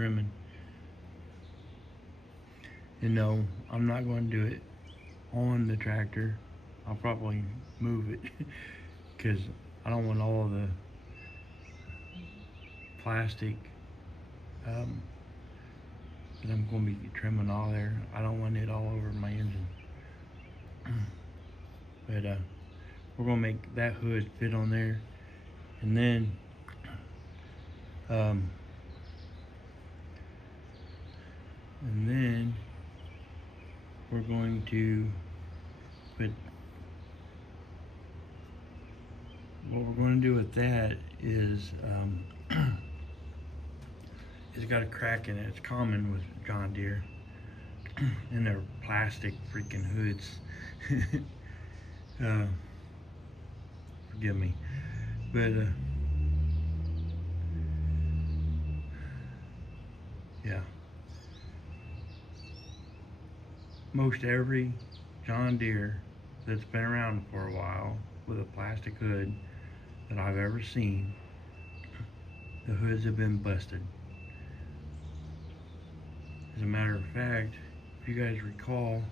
trimming. And no, I'm not going to do it on the tractor. I'll probably move it because I don't want all the plastic um, that I'm going to be trimming all there. I don't want it all over my engine. But we're going to make that hood fit on there. And then um, we're going to put, what we're going to do with that is it's got a crack in it. It's common with John Deere and their plastic freaking hoods. uh, Forgive me, but yeah, most every John Deere that's been around for a while with a plastic hood that I've ever seen, the hoods have been busted. As a matter of fact, if you guys recall,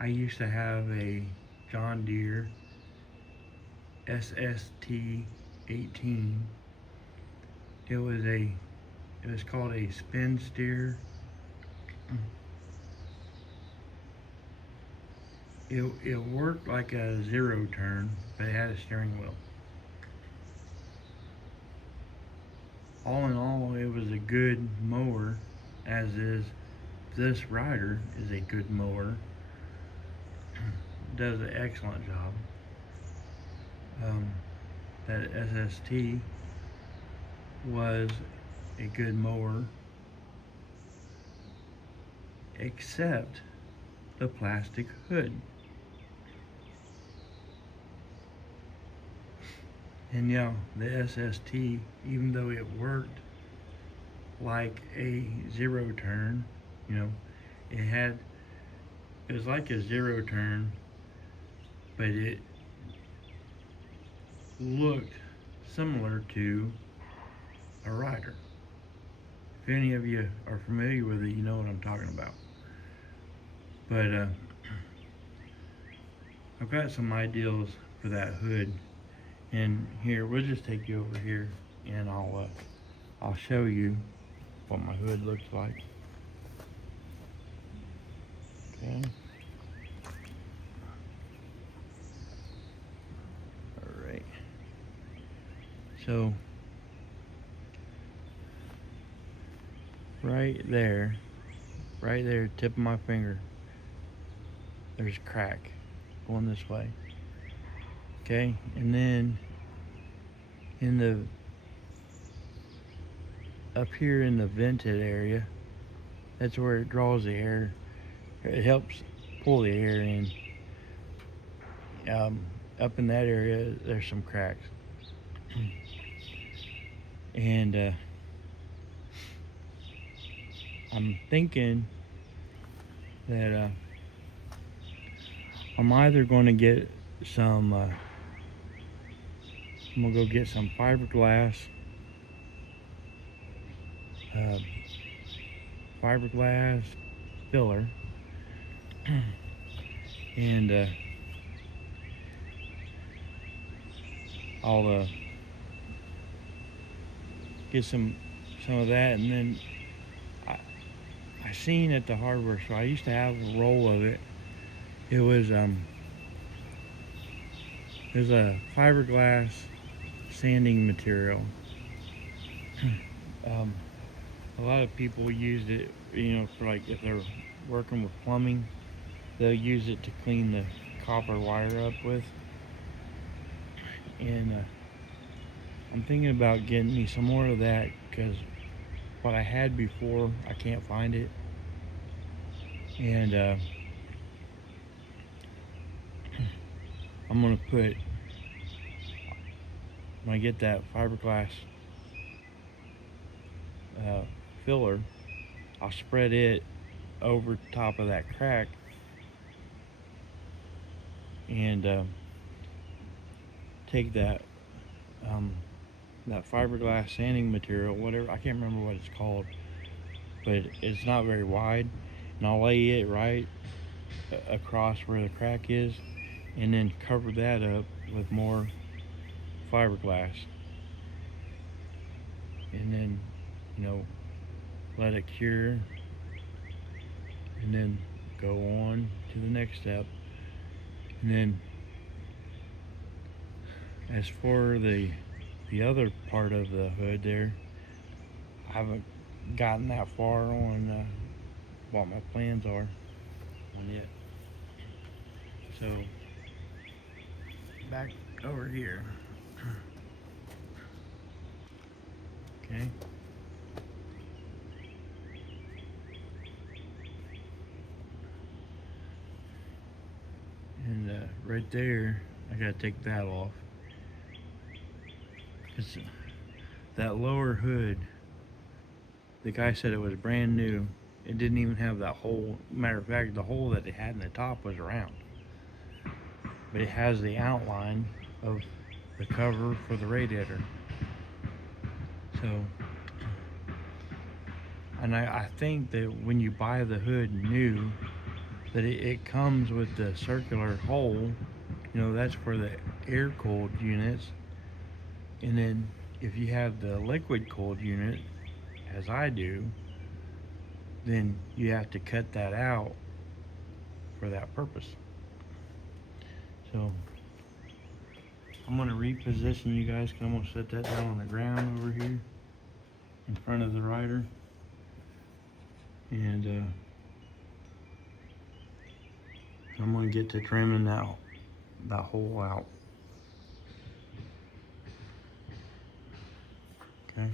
I used to have a John Deere SST 18. It was called a spin steer. It worked like a zero turn, but it had a steering wheel. All in all, it was a good mower, as is this rider is a good mower. Does an excellent job. That SST was a good mower, except the plastic hood. And yeah, the SST, even though it worked like a zero turn, you know, it was like a zero turn, but it looked similar to a rider. If any of you are familiar with it, you know what I'm talking about. But I've got some ideals for that hood. And here, we'll just take you over here, and I'll show you what my hood looks like. Okay. All right. So right there, tip of my finger, there's a crack going this way. Okay, and then up here in the vented area, that's where it draws the air. It helps pull the air in. Up in that area, there's some cracks. And I'm thinking that I'm either going to get some I'm gonna go get some fiberglass filler, and I'll get some of that. And then I seen at the hardware store, I used to have a roll of it. It was there's a fiberglass sanding material. A lot of people use it, you know, for like if they're working with plumbing, they'll use it to clean the copper wire up with. And I'm thinking about getting me some more of that, because what I had before, I can't find it. And I'm gonna put, when I get that fiberglass filler, I'll spread it over top of that crack, and take that that fiberglass sanding material, whatever, I can't remember what it's called, but it's not very wide. And I'll lay it right across where the crack is, and then cover that up with more fiberglass, and then, you know, let it cure, and then go on to the next step. And then as for the other part of the hood there, I haven't gotten that far on what my plans are on it. So back over here. Okay. And right there, I gotta take that off. Cause that lower hood, the guy said it was brand new. It didn't even have that hole. Matter of fact, the hole that it had in the top was round. But it has the outline of the cover for the radiator. So, and I think that when you buy the hood new, that it comes with the circular hole. You know, that's for the air cooled units. And then if you have the liquid cooled unit, as I do, then you have to cut that out for that purpose. So I'm gonna reposition you guys, because I'm gonna set that down on the ground over here in front of the rider. And I'm gonna get to trimming that hole out. Okay.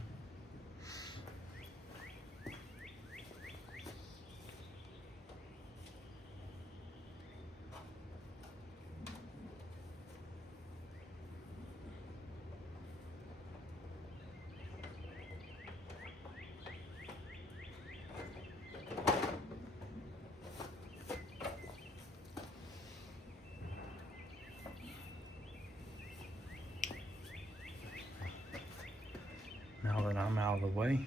Now that I'm out of the way,